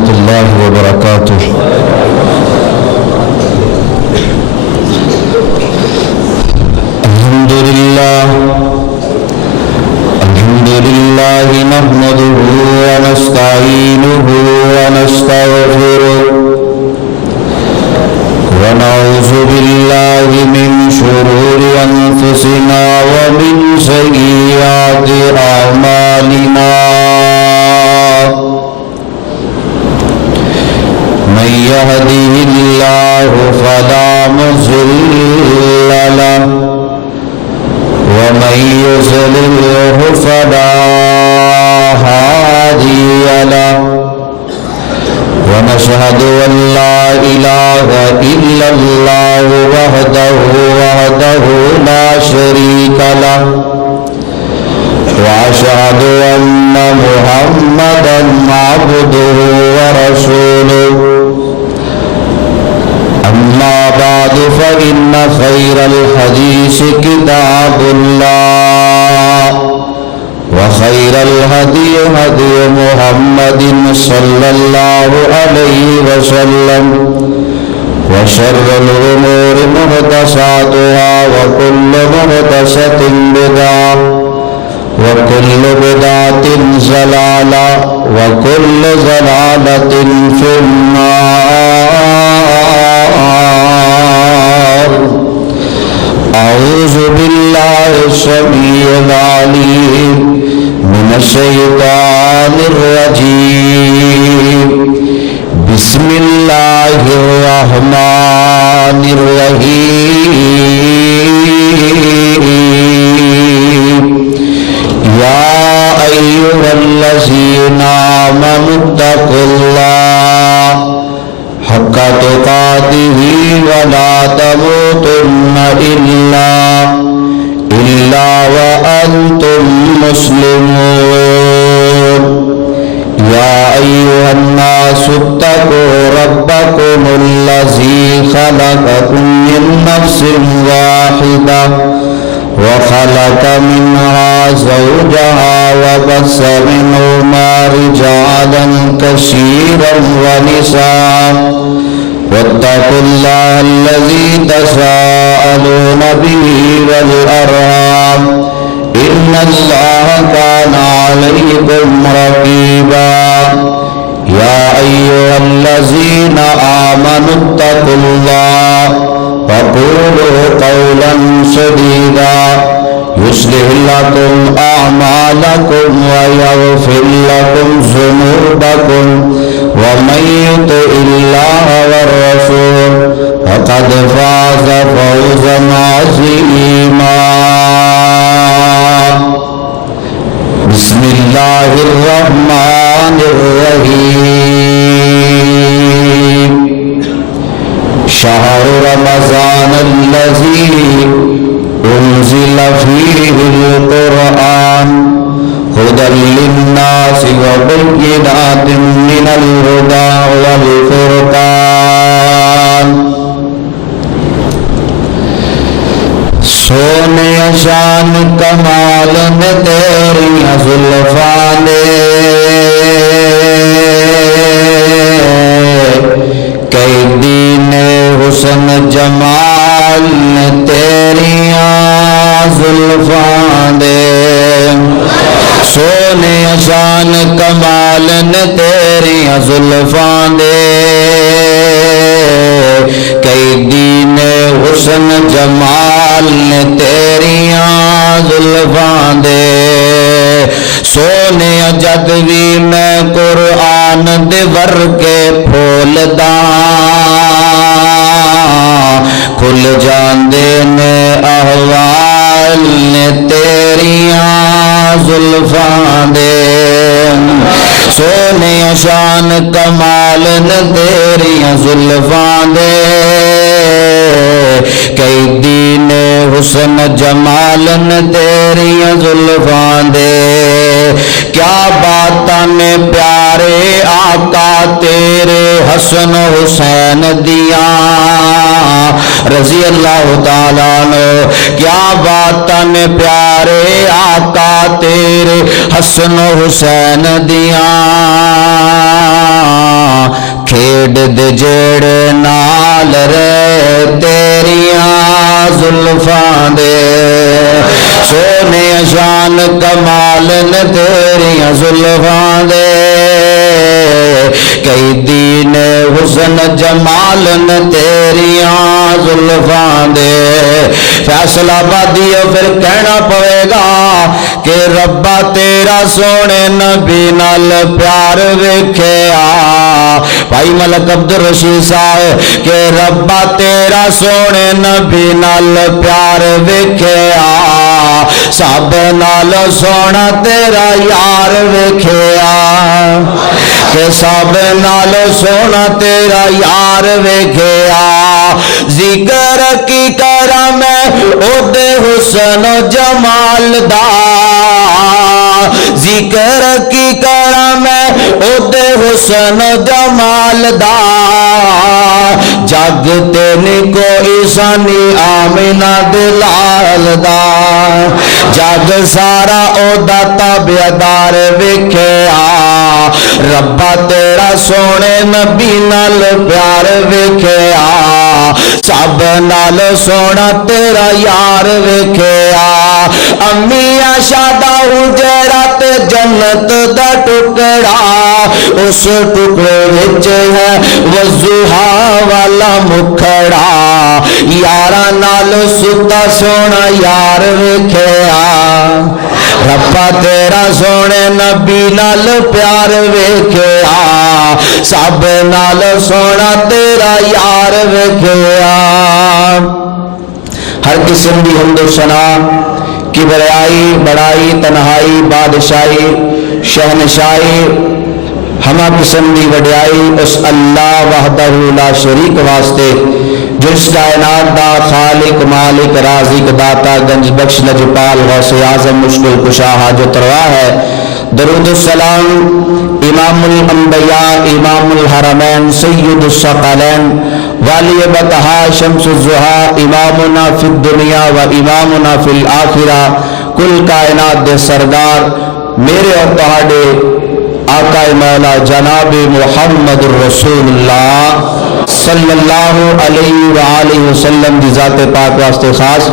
ورحمة الله وبركاته. الحمد لله نحمده ونستعينه ونستغفره ونعوذ بالله من شرور أنفسنا ومن سيئات أعمالنا من يهده الله فلا مضل له ومن يضلله فلا هادي له ونشهد أن لا إله إلا الله وحده لا شريك له وأشهد أن محمدا عبده ورسوله أما بعد فإن خير الحديث كتاب الله وخير الهدي هدي محمد صلى الله عليه وسلم وشر الأمور محدثاتها وكل محدثة بدعة وكل بدعة ضلالة وكل ضلالة في النار. أعوذ بالله السميع العليم من الشيطان الرجيم. بسم الله الرحمن الرحيم. يا أيها الذين آمنوا اتقوا الله حق تقاته ولا تموتن إلا وأنتم مسلمون. يا أيها الناس اتقوا ربكم الذي خلقكم من نفس واحدة وخلق منها زوجها وبث منهما رجالا كثيرا ونساء واتقوا الله الذي تساءلون به والأرحام إن الله كان عليكم رقيبا. يا أيها الذين آمنوا اتقوا الله وقولوا قولا سديدا يصلح لكم أعمالكم ويغفر لكم ذنوبكم ومن يطع الله والرسول فقد فاز فوزا عظيما. بسم الله الرحمن الرحيم. شهر رمضان الذي أنزل فيه القرآن هدى للناس وبينات من الهدى والفرقان. سونے شان کمال نے تیری زلفاں نے کئی دین حسن جمال نے تیری زلفاں دے. سونے شان کمال نے تیری زلفاں دے کئی دین حسن جمال نے تیری زلفاں دے. سونے جد بھی میں قرآن دے ورگے پھولدا کھل جاندے نے احوال نے تیریاں زلفاں دے. سونے شان کمال نے تیریاں زلفاں دے کئی دین حسن جمال نے تیریاں زلفاں دے. کیا باتاں نے پیارے آقا تیرے حسن حسین دیاں رضی اللہ تعالیٰ عنہ. کیا باتاں نے پیارے آقا تیرے حسن حسین دیاں دے جڑے نال رے تیریاں زلفاں دے سونے شان کمال نے تیریاں زلفاں دے کئی دین حسن جمال نے تیریاں زلفاں دے فیصلہ بادیو پھر کہنا پڑے گا کہ ربا تیرا سونے نبی نال پیار ویکھیا بھائی ملک عبدالرشید صاحب کہ ربا تیرا سونے نبی نال پیار ویکھیا سب نال سونا تیرا یار ویکھیا کہ سب نال سونا تیرا یار ویکھیا ذکر کی کرا میں او دے حسن و جمال دا ذکر کی کرا میں او دے حسن و جمال دا جگ تے نہیں کوئی سانی آمینہ دلال دا جگ سارا او دا تابعدار ویکھیا ربا تیرا سونے نبی نال پیار ویکھیا سب نال سونا تیرا یار ویکھیا امی آشادہ حجرات جنت دا ٹکڑا اس ٹکڑے وچ ہے وضحا والا مکھڑا یاراں نال ستا سونا یار ویکھیا ربا تیرا سونے نبی نال پیار ویکھیا سب نال سونا تیرا یار ویکھیا ہر قسم دی حمد و ثنا کبریائی بڑائی تنہائی بادشاہی شہنشاہی ہمہ قسم دی وڈیائی اس اللہ وحدہ لا شریک واسطے جس کائنات دا خالق مالک رازق داتا گنج بخش لجپال غوث اعظم مشکل کشا حاجت روا ہے درود السلام امام الانبیاء امام الحرمین سید الثقلین والی بطہا شمس الضحیٰ امامنا فی الدنیا و امامنا فی الآخرہ کل کائنات دے سردار میرے اور تہاڈے آقا مولا جناب محمد الرسول اللہ صلی اللہ علیہ وآلہ وسلم دی ذات پاک واسطے خاص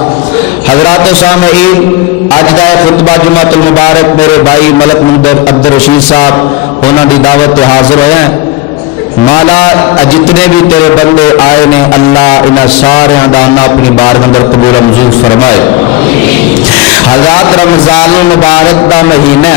حضرات سامعین آج دا خطبہ جمعۃ المبارک میرے بھائی ملک محمد عبدالرشید صاحب انہوں دی دعوت حاضر ہوئے ہیں مالا جتنے بھی تیرے بندے آئے نے اللہ انہاں سارے دانا اپنی بارگاہ اندر قبول منظور فرمائے حضرات رمضان المبارک دا مہینہ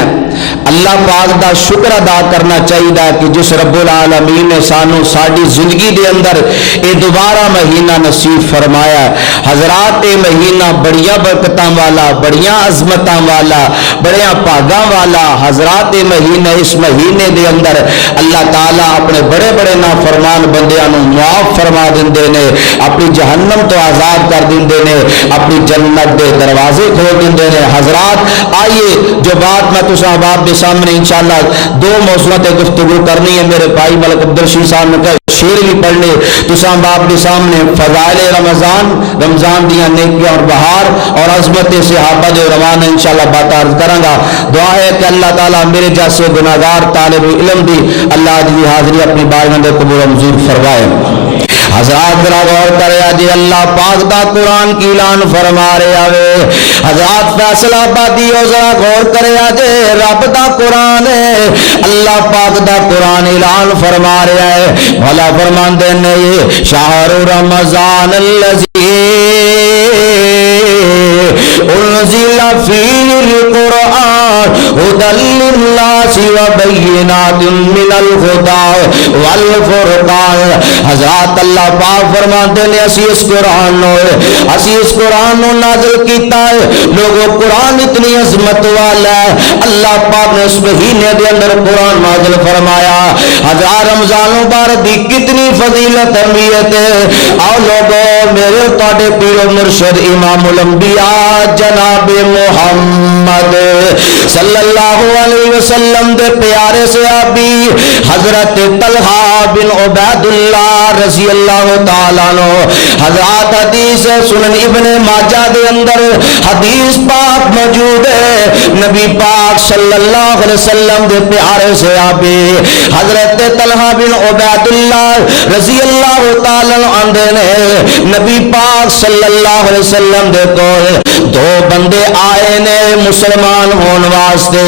اللہ پاک دا شکر ادا کرنا چاہیے کہ جس رب العالمین نے سانو ساری زندگی دے اندر اے دوبارہ مہینہ نصیب فرمایا حضرات اے مہینہ بڑیاں برکتاں والا بڑیاں عظمتاں والا بڑیاں پاگاں والا حضرات اے مہینہ اس مہینے دے اندر اللہ تعالیٰ اپنے بڑے بڑے نافرمان بندیاں نو معاف فرما دیندے نے اپنی جہنم تو آزاد کر دیندے نے اپنی جنت دے دروازے کھول دیندے نے حضرات آئیے جو بات میں تساں باپ دے سامنے انشاءاللہ دو موضوعات گفتگو کرنی ہے میرے بھائی ملک عبدالرشید صاحب نے کہا شعر بھی پڑھنے تساں باپ دے سامنے فضائل رمضان دیاں نیکیاں اور بہار اور عظمت صحابہ جو روان انشاءاللہ بات عرض کروں گا دعا ہے کہ اللہ تعالیٰ میرے جیسے گناہگار طالب علم دی اللہ دی حاضری اپنی بارگاہ میں قبول منظور فرمائے حضرات ذرا غور کرے آجی اللہ پاک دا قرآن کی اعلان فرما رہے آوے حضرات فیصلہ آبادی ہو ذرا غور کرے آجی رب دا قرآن ہے اللہ پاک دا قرآن اعلان فرما رہے ہے مولا فرمان دینے شہر رمضان الذی انزل فیہ القرآن ہدی للناس وبینات من الہدی والفرقان حضرات اللہ پاک فرماتے ہیں اسی اس قرآن نو نازل کیتا ہے لوگوں قرآن اتنی عظمت والا ہے اللہ پاک نے اس مہینے دے اندر قرآن نازل فرمایا ہزار رمضان مبارک دی کتنی فضیلت اہمیت ہے آؤ لوگوں میرے تواڈے پیر و مرشد امام الانبیاء جناب محمد صلی اللہ علیہ وسلم دے پیارے صحابی حضرت طلحہ بن عبید اللہ رضی اللہ تعالیٰ عنہ حضرات حدیث سنن ابن ماجہ دے اندر حدیث پاک موجود ہے نبی پاک صلی اللہ علیہ وسلم دے پیارے صحابی حضرت طلحہ بن عبید اللہ رضی اللہ تعالیٰ عنہ نے نبی پاک صلی اللہ علیہ وسلم دے کول دو بندے آئے نے مسلمان ہون واسطے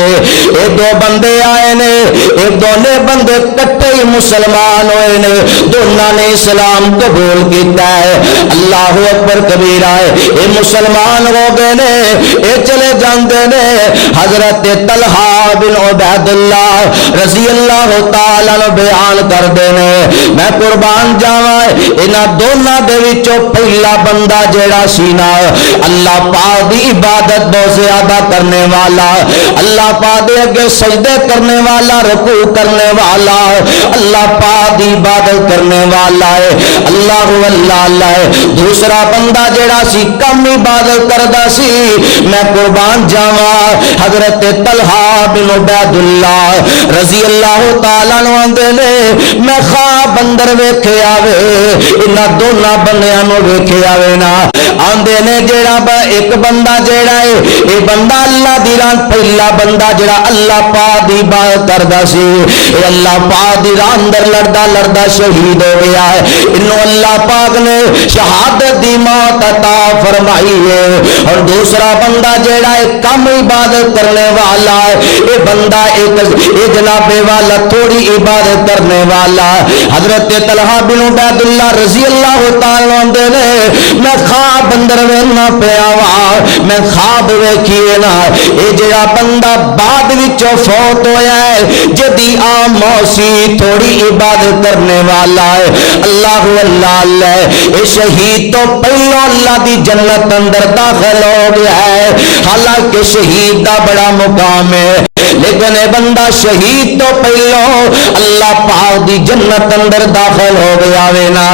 اے دو بندے آئے نے اے دونے بندے کٹے ہی مسلمان ہوئے نے دونوں نے اسلام قبول کیتا ہے اللہ اکبر کبیرہ اے مسلمان ہو گئے نے اے چلے جاندے نے حضرت طلحہ بن عبید اللہ رضی اللہ تعالیٰ عنہ بیان کر دے نے میں قربان جاواں انہاں دونوں دے وچوں پہلا بندہ جیڑا سی نا اللہ پاک دی عبادت بہت زیادہ کرنے والا اللہ پاک دے اگے سجدے کرنے والا رکوع کرنے والا اللہ پاک دی عبادت کرنے والا ہے اللہ اللہ ہے دوسرا بندہ جیڑا سی کم عبادت کردا سی میں قربان جاواں حضرت طلحہ بن عبید اللہ رضی اللہ تعالیٰ عنہ نے میں خواب اندر ویکھیا وے انہاں دونوں بندیاں نو ویکھیا وے نا آندے نے جیڑا ایک بندہ جیڑا ہے اے بندہ اللہ دی راہ پہلا بندہ جیڑا اللہ پاک دی عبادت کردا سی اے اللہ پاک دی راہ اندر لڑدا لڑدا شہید ہو گیا ہے انہوں اللہ پاک نے شہادت دی موت عطا فرمائی ہے اور دوسرا بندہ جیڑا ہے کم عبادت کرنے والا ہے اے بندہ اے جناب والا تھوڑی عبادت کرنے والا حضرت طلحہ بن عبید اللہ رضی اللہ تعالیٰ عنہ نے میں خواب اندر وینا پیا وا میں خواب ویکھیے نا اے جڑا بندہ بعد وچوں فوت ہویا ہے جدی عام موسی تھوڑی عبادت کرنے والا ہے اللہ اللہ اے شہید تو پہلو اللہ دی جنت اندر داخل ہو گیا ہے حالانکہ شہید دا بڑا مقام ہے لیکن اے بندہ شہید تو پہلو اللہ پاک دی جنت اندر داخل ہو گیا وے نا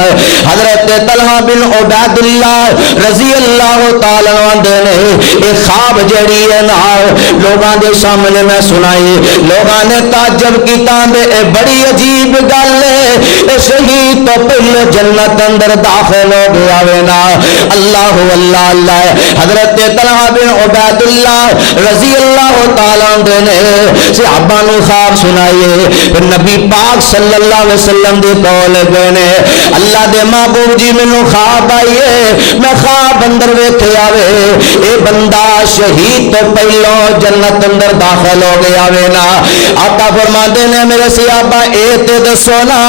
حضرت طلحہ بن عبید اللہ رضی اللہ تعالیٰ عنہ نے اے خواب جڑی ہے نا لوگاں دے سامنے میں سنائی لوگاں نے تعجب کیتا دے اے بڑی عجیب گل ہے اے شہید تو پہلے جنت اندر داخل ہو گیا وے نا اللہ اللہ حضرت طلحہ بن عبید اللہ رضی اللہ تعالیٰ عنہ نے صحابہ نو خواب سنائیے نبی پاک صلی اللہ علیہ وسلم دے کول گئے نے اللہ دے محبوب جی مینوں خواب آئیے میں خواب اندر ویکھیا وے اے بندہ شہید تو پہلو جنت اندر داخل ہو گیا وے نا آقا فرماندے نے میرے صحابہ اے تے دسو نا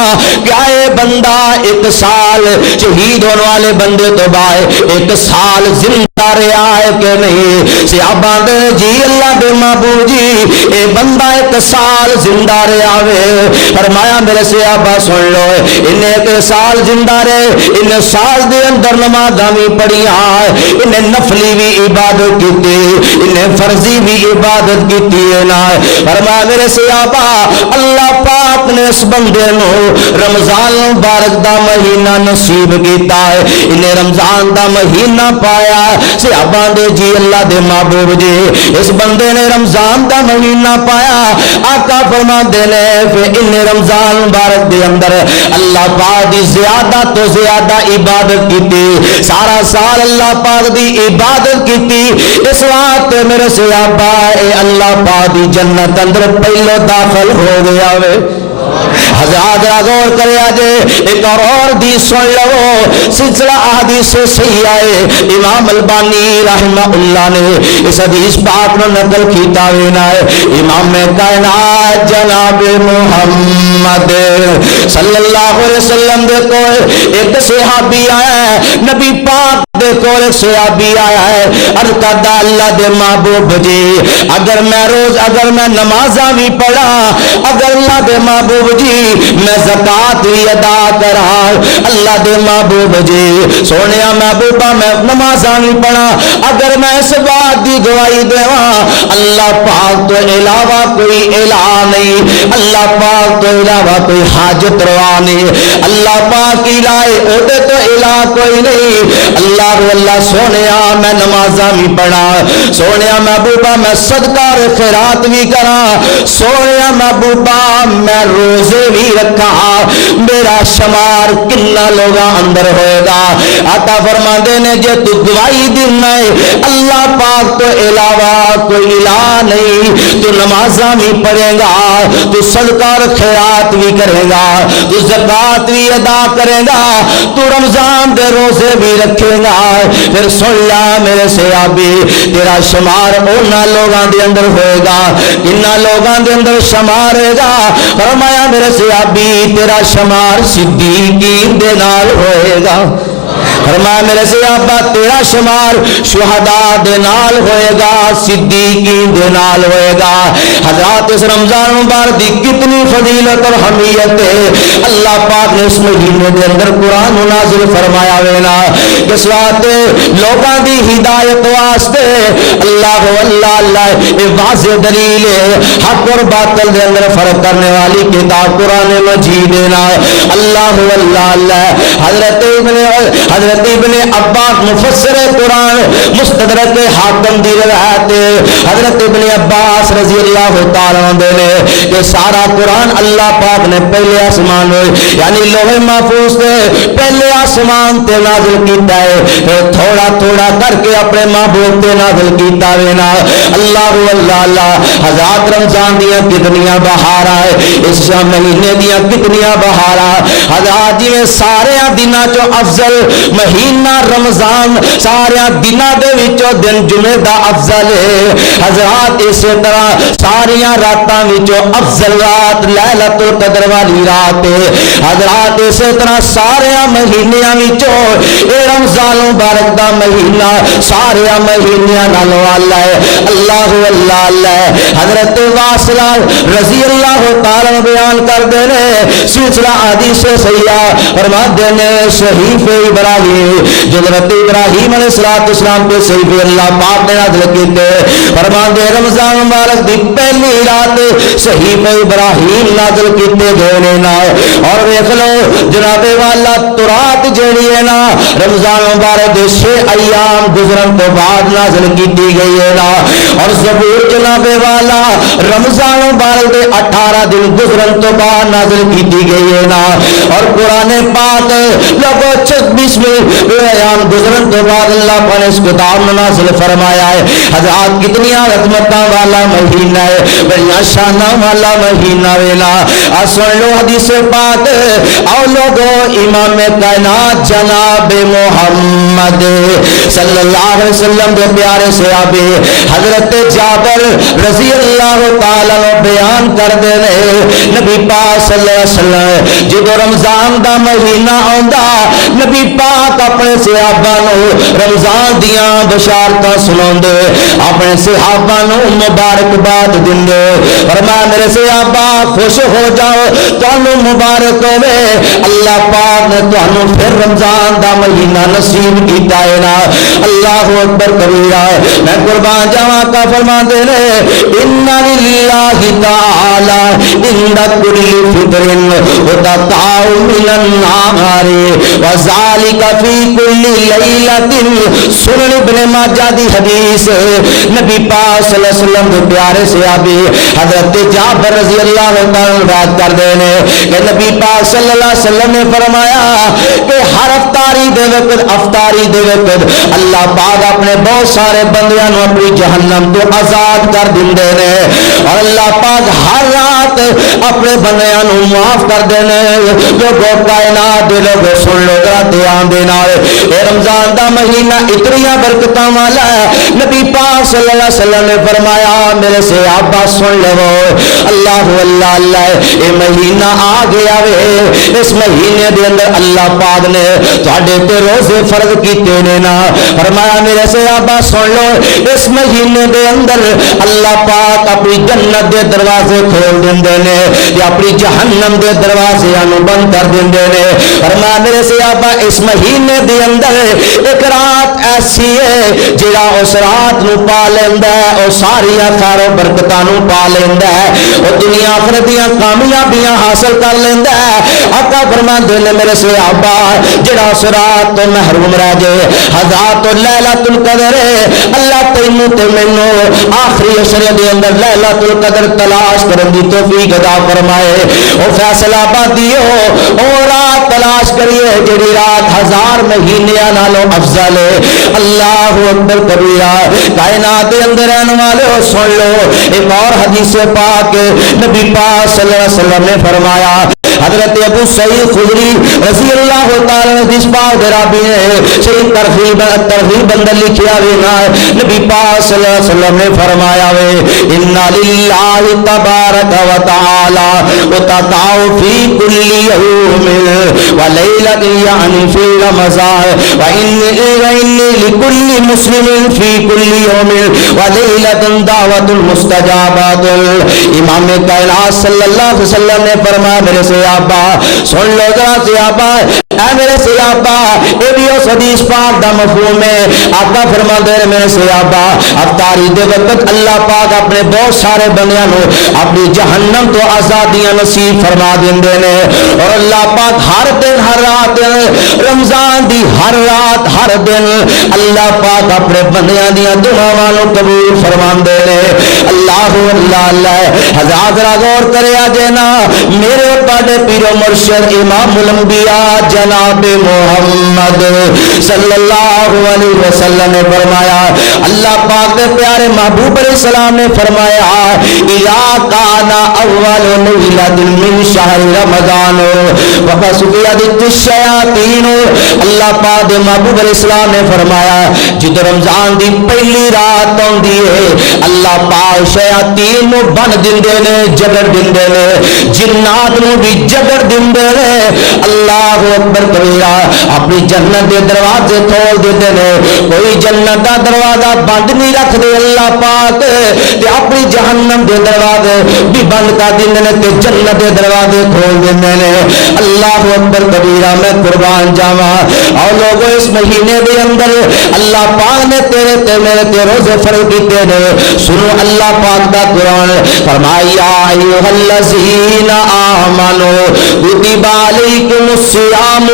کیا اے بندہ ایک سال شہید ہونے والے بندے تو بعد ایک سال زندہ رہا ہے کہ نہیں صحابہ دے جی اللہ دے محبوب جی اے بندہ ایک سال زندہ رہا وے فرمایا میرے صحابہ سن لو انہیں ایک سال زندہ رہے انہیں سال دے اندر نمازاں بھی پڑھیاں انہیں نفلی بھی عبادت کیتی انہیں فرضی بھی عبادت کیتی ہے نا فرمایا میرے صحابہ اللہ پاک نے اس بندے نو رمضان مبارک دا مہینہ نصیب کیتا ہے انہیں رمضان دا مہینہ پایا صحابہ دے جی اللہ دے محبوب جی اس بندے نے رمضان دا مہینہ پایا آقا فرماندے نے پھر انہیں رمضان مبارک دے اندر اللہ پاک دی زیادہ تو زیادہ عبادت کیتی سارا سال اللہ پاک دی عبادت کیتی اس واسطے میرے صحابہ اے اللہ پاک دی جنت اندر پہلو داخل ہو گیا وے حضرات غور کرے آجے ایک اور دی سن لو سلسلہ احادیث صحیح آئے امام البانی رحمہ اللہ نے اس حدیث پاک نے نقل کیتا ہونا ہے امام کائنات جناب محمد صلی اللہ علیہ وسلم دے کو ایک صحابی آیا ہے نبی پاک دے کو ایک صحابی آیا ہے عرض کردا اللہ دے محبوب جی اگر میں نمازاں بھی پڑھا اگر اللہ دے محبوب جی میں زکات بھی ادا کرا اللہ دے محبوب جی سونیا محبوبہ میں نمازاں بھی پڑھا اگر میں اس بات دی گواہی دیواں اللہ پاک تو علاوہ کوئی الہ نہیں اللہ پاک تو علاوہ کوئی حاجت روا نہیں اللہ پاک الہ اودے تو الہ کوئی نہیں اللہ اللہ سونیا میں نمازاں بھی پڑھا، سونیا محبوبہ میں صدقہ اور خیرات بھی کرا، سونیا محبوبہ میں روزے بھی رکھا، میرا شمار کنا لوگاں اندر ہوئے گا۔ آقا فرماندے نے جے تو گواہی دینا ہے اللہ پاک تو علاوہ کوئی الہ نہیں، تو نمازاں بھی پڑھے گا، تو صدقہ اور خیرات بھی کرے گا، تو زکوٰۃ بھی ادا کرے گا، تو رمضان دے روزے بھی رکھے گا، پھر سن لا میرے صحابی تیرا شمار اونا لوگاں دے اندر ہوئے گا، کنا لوگاں دے اندر شمار ہوئے گا؟ فرمایا میرے صحابی تیرا شمار صدیقین دے نال ہوئے گا، فرمایا میرے صحابہ تیرا شمار شہداء دے نال ہوئے گا، صدیقین دے نال ہوئے گا۔ حضرات اس رمضان مبارک دی کتنی فضیلت اور حمیت ہے، اللہ پاک نے اس مہینے دے اندر قرآن نازل فرمایا وینا کس واسطے؟ لوگاں دی ہدایت واسطے۔ اللہ اللہ اللہ یہ واضح دلیل ہے، حق اور باطل دے اندر فرق کرنے والی کتاب قرآن مجید ہے نا۔ اللہ اللہ اللہ حضرت ابن عباس مفسر قرآن مستدرک حاکم دی روایت، حضرت ابن عباس رضی اللہ تعالیٰ عنہ نے کہ سارا قرآن اللہ پاک نے پہلے آسمان یعنی لوح محفوظ سے پہلے آسمان تے نازل کیتا ہے، پھر تھوڑا تھوڑا کر کے اپنے محبوب تے نازل کیتا ہے نا۔ اللہ اللہ اللہ حضرات رمضان دیا کتنیاں بہارا ہے، اس مہینے دیا کتنیاں بہارا حضرات جی سارے دنوں چو افضل مہینہ رمضان، سارے دنوں دے وچوں دن جمعے دا افضل ہے حضرات، اس طرح ساری راتاں وچوں افضل رات لیلۃ القدر والی رات ہے حضرات، اس طرح سارے مہینیاں وچوں اے رمضان مبارک دا مہینہ سارے مہینیاں نالوں والا ہے۔ اللہ اللہ اللہ حضرت واصلہ رضی اللہ تعالی بیان کر دے نے سلسلہ حدیث سیاح فرماتے نے صحیف ابراہیم حضرت ابراہیم علیہ السلام کے صحیف اللہ پاک نے نازل کیتے، فرماتے رمضان مبارک دی پہلی رات صحیف ابراہیم نازل کیتے گئے نا، اور دیکھ لو جناب والا تورات جیڑی ہے نا رمضان مبارک دے 6 ایام گزرن تو بعد نازل کیتی گئی ہے نا، اور زبور جناب والا رمضان مبارک دے 18 دن گزرن تو بعد نازل کیتی گئی ہے نا، اور قرآن پاک لگو 26 ایام گزرن تو بعد اللہ پاک نے اس کتاب میں نازل فرمایا ہے۔ حضرات کتنی عظمتاں والا مہینہ ہے، بڑی شاناں والا مہینہ ویلا۔ سن لو حدیث پاک، او لوگو امام کائنات جناب محمد صلی اللہ علیہ وسلم دے پیارے صحابی حضرت جابر رضی اللہ تعالی عنہ بیان کر دے رہے نبی پاک صلی اللہ علیہ وسلم جدو رمضان دا مہینہ آندا نبی پاک اپنے صحابہ نو رمضان دیاں بشارتاں سناندے، اپنے صحابہ نو مبارکباد دیندے، فرمایا میرے صحابہ خوش ہو جاؤ تانوں مبارک ہوے، اللہ پاک نے تانوں پھر رمضان دا مہینہ نصیب کیتا ہے نا۔ اللہ اکبر کبیرہ، میں قربان جاواں کا فرماندے نے ان للہ تعالی عند کل فطر وتقع من النار وذلك فی کل لیلۃ، سنن ابن ماجہ دی حدیث، نبی پاک صلی اللہ علیہ وسلم کے پیارے صحابی حضرت جابر رضی اللہ تعالی عنہ بات کر دے نے کہ نبی پاک صلی اللہ علیہ وسلم نے فرمایا کہ ہر افطاری دے وقت اللہ پاک اپنے بہت سارے بندیاں نو اپنی جہنم تو آزاد کر دیندے نے، اور اللہ پاک ہر رات اپنے بندیاں نو معاف کر دینے۔ لوگوں کائنات دے لوگوں سن لو ذرا دھیان دے نال، اے رمضان دا مہینہ اتنی برکتاں والا ہے، نبی پاک صلی اللہ علیہ وسلم نے فرمایا میرے صحابہ سن لو اللہ اللہ اللہ اے مہینہ آ گیا وے، اس مہینے دے اندر اللہ پاک نے تواڈے تے روزے فرض کیتے نے نا، فرمایا میرے صحابہ سن لو اس مہینے دے اندر اللہ پاک اپنی جنت دے دروازے کھول دیندے نے یا اپنی جہنم دے دروازے انو بند کر دیندے نے، فرمایا میرے صحابہ اس مہینے دے اندر ایک رات ایسی ہے جڑا اس رات نو پا لیندا ہے او ساری خیر و برکتاں نو پا لیندا ہے، او دنیا آخرت دیاں کامیابیاں حاصل کر لیندا ہے۔ آقا فرماندے نے میرے صحابہ جڑا سرات تو محروم رہ جائے ہزار تو لیلۃ القدر اللہ تینوں تے مینوں آخری عشر دے اندر لیلۃ القدر تلاش کرن دی توفیق عطا فرمائے او فیصلہ بادیو او رات تلاش کریے جڑی رات ہزار مہینیاں نالوں افضل ہے اللہ اکبر کبیرہ کائنات دے اندر رہنے والے سن لو ایک اور حدیث پاک نبی پاک صلی اللہ علیہ وسلم نے فرمایا حضرت ابو سعید خدری رضی اللہ تعالی عنہ جس پاک رابی نے صحیح ترغیب اندر لکھیا ہونا نبی پاک صلی اللہ علیہ وسلم نے فرمایا وے ان للہ تبارک و تعالی وتقع فی کل یوم ولیلۃ یعنی فی رمضان وان لکل مسلم فی کل یوم ولیلۃ دعوت مستجابۃ امام کائنات صلی اللہ علیہ وسلم نے فرمایا میرے سے سن لو ذرا صحابہ اے میرے صحابہ اے بھی اس حدیث پاک دا مفہوم ہے آقا فرماتے ہیں میرے صحابہ افطاری دے وقت اللہ پاک اپنے بہت سارے بندیاں نو اپنی جہنم تو آزادیاں نصیب فرما دیندے نے اور اللہ پاک ہر دن ہر رات رمضان دی ہر رات ہر دن اللہ پاک اپنے بندیاں دیاں دعاواں نو قبول فرماندے نے اللہ اللہ اللہ حضرات غور کرے اجے نا میرے پاڑے پیر و مرشد امام الانبیاء جناب محمد صلی اللہ علیہ وسلم نے فرمایا اللہ پاک کے پیارے محبوب علیہ السلام نے فرمایا اذا کان اول لیلۃ من شہر رمضان وفسقت الشیاطین اللہ پاک کے محبوب علیہ السلام نے فرمایا جد رمضان دی پہلی رات ہوندی ہے اللہ پاک شیاطین نو بن دیندے نے جگڑ دیندے نے جنات نو بھی جگڑ دیندے نے اللہ اکبر کبیرہ اپنی جنت دے دروازے کھول دیندے نے کوئی جنت دا دروازہ بند نہیں رکھ دے اللہ پاک تے اپنی جہنم دے دروازے بھی بند کر دیندے نے تے جنت دے دروازے کھول دیندے نے اللہ اکبر کبیرہ میں قربان جاواں اور لوگوں اس مہینے دے اندر اللہ پاک نے تیرے تے میرے تے روزے فرض کیتے نے سنو اللہ پاک دا قرآن فرمایا ایھا الذین آمنوا کتب علیکم الصیام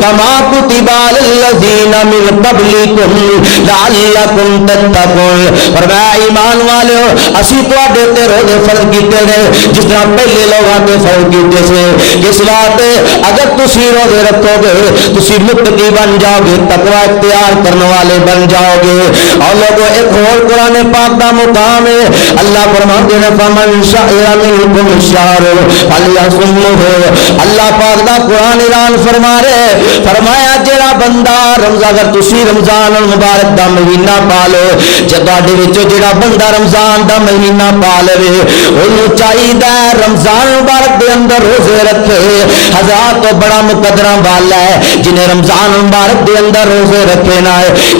کما کتب علی الذین من قبلکم لعلکم تتقون فرمایا ایمان والو اسی تواڈے تے روزے فرض کیتے نے جس طرح پہلے لوگاں تے فرض کیتے سے اس واسطے اگر تسی روزے رکھو گے تسی متقی بن جاؤ گے تقوی اختیار کرنے والے بن جاؤ گے اور لوگوں ایک اور قرآن پاک دا مقام ہے اللہ فرماتے ہیں فمن شاء منکم الشہر فلیصمہ اللہ پاک دا قرآن اعلان فرما رہے فرمایا جڑا بندہ رمضان اگر تسی رمضان المبارک دا مہینہ پالو جداڈے وچ جڑا بندہ رمضان دا مہینہ پالے اونوں چاہیدا رمضان مبارک دے اندر روزے رکھے حضرات تو بڑا مقدرہ والا ہے جنہیں رمضان مبارک دے اندر روزے رکھے نہ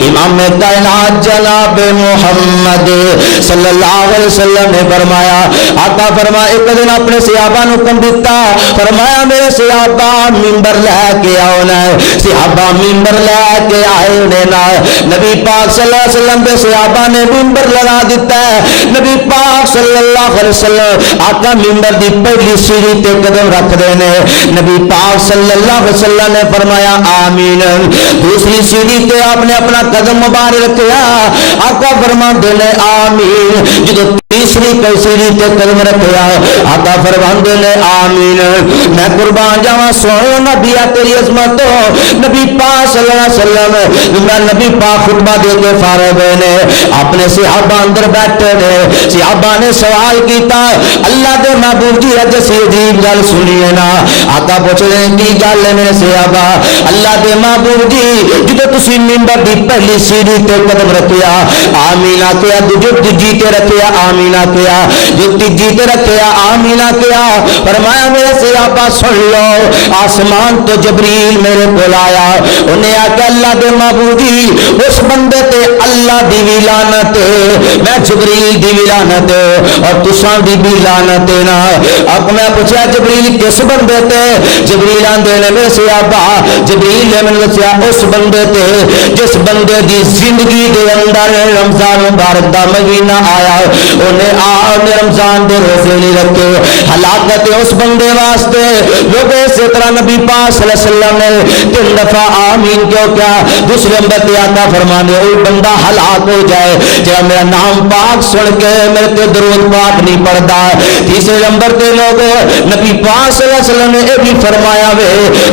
امام کائنات جناب محمد صلی اللہ علیہ وسلم نے فرمایا آقا فرمایا ایک دن اپنے صحابہ نو حکم دیتا فرمایا میرے صحابہ منبر لے کے آؤ نا صحابہ منبر لے کے آئے نا نبی پاک صلی اللہ علیہ وسلم کے صحابہ نے منبر لگا دیتا ہے نبی پاک صلی اللہ علیہ وسلم آقا منبر دی پہلی سیڑھی تے قدم رکھ دینے نبی پاک صلی اللہ علیہ وسلم نے فرمایا آمین دوسری سیڑھی تے آپ نے اپنا قدم مبارک رکھیا آقا فرما دینے آمین جدو تیسری سیڑھی تے قدم رکھیا آقا فرما دینے آمین میں قربان جاواں سونے نبی تیری عظمت نبی پاک صلی اللہ علیہ وسلم میں نبی پاک خطبہ دے کے فارغ نے اپنے صحابہ اندر بیٹھے نے صحابہ نے سوال کیتا اللہ دے محبوب جی اج سی عجیب گل سنیے نا آقا پوچھ رہے ہیں کی گل ہے میرے صحابہ اللہ دے محبوب جی جدو تسی منبر دی پہلی سیڑھی تے قدم رکھیا آمین کیا جو تیجی تے رکھیا آمین کیا جو تیجی تے رکھیا آمین کیا فرمایا میرے صحابہ سن لو آسمان تو جبریل میرے کول آیا انہیں آکھیا اللہ دے محبوب جی اس بندے تے اللہ دی بھی لعنت میں جبریل دی بھی لعنت اور تساں دی بھی لعنت نا اب میں پوچھا جبریل کس بندے تے جبریل آندے نے میرے صحابہ جبریل نے میں دسیا اس بندے تے جس بندے دی زندگی دے اندر رمضان مبارک دا مہینہ آیا انہیں رمضان دے روزے نہیں رکھے ہلاکت اس بندے واسطے لوگ اسی طرح نبی پاک صلی اللہ علیہ وسلم نے 3 دفعہ آمین کیوں کیا دوسرے نمبر پہ آقا فرمانے اوہ بندہ ہلاک ہو جائے جب میرا نام پاک سن کے میرے تے درود پاک نہیں پڑھتا تیسرے نمبر پہ لوگ نبی پاک صلی اللہ علیہ وسلم نے یہ بھی فرمایا وے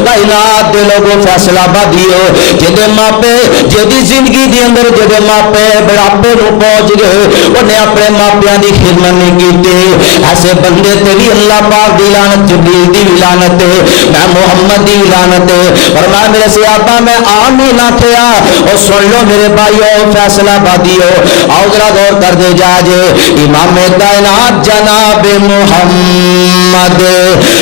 کائنات دے لوگوں فیصلہ بادیو جدے ماپے جدی زندگی دی اندر جدے ماپے بڑھاپے نو پہنچ گئے انہیں اپنے ماپیاں دی خدمت نہیں کیتے ایسے بندے تے بھی اللہ پاک دی لعنت جبریل دی لعنت میں محمد دی لعنت فرمایا میرے صحابہ میں آمین آکھیا اور سن لو میرے بھائیو فیصلہ بادیو آؤ ذرا غور کر دے جا جے امام کائنات جناب محمد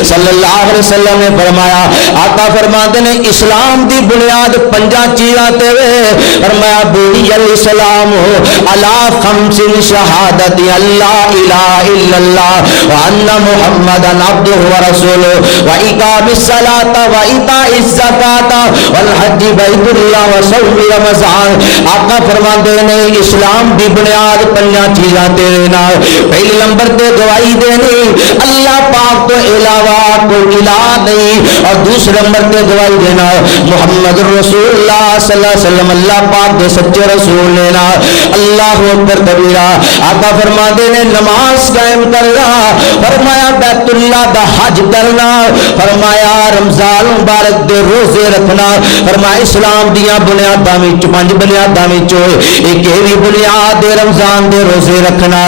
صلی اللہ علیہ وسلم نے فرمایا آقا فرماتے نے اسلام دی بنیاد 5 چیزاں تے فرمایا بنی الاسلام علی 5 شہادت اللہ الہ الا اللہ وان محمدا عبدہ ورسولہ واقام الصلاۃ وایتاء الزکاۃ والحج بیت اللہ وصوم رمضان آقا فرماتے نے اسلام دی بنیاد 5 چیزاں تیرے نال پہلے نمبر تے گواہی دینی اللہ پاک تو علاوہ کوئی الہ نہیں اور دوسرے نمبر تے گواہی دینا محمد رسول اللہ صلی اللہ علیہ وسلم اللہ پاک دے سچے رسول لینا اللہ اکبر کبیرہ آقا فرماتے نے نماز قائم کرنا فرمایا بیت اللہ دا حج کرنا فرمایا رمضان مبارک دے روزے رکھنا فرمایا اسلام دیاں بنیاداں وچ 5 بنیاداں وچ ایک یہ بنیاد رمضان دے روزے رکھنا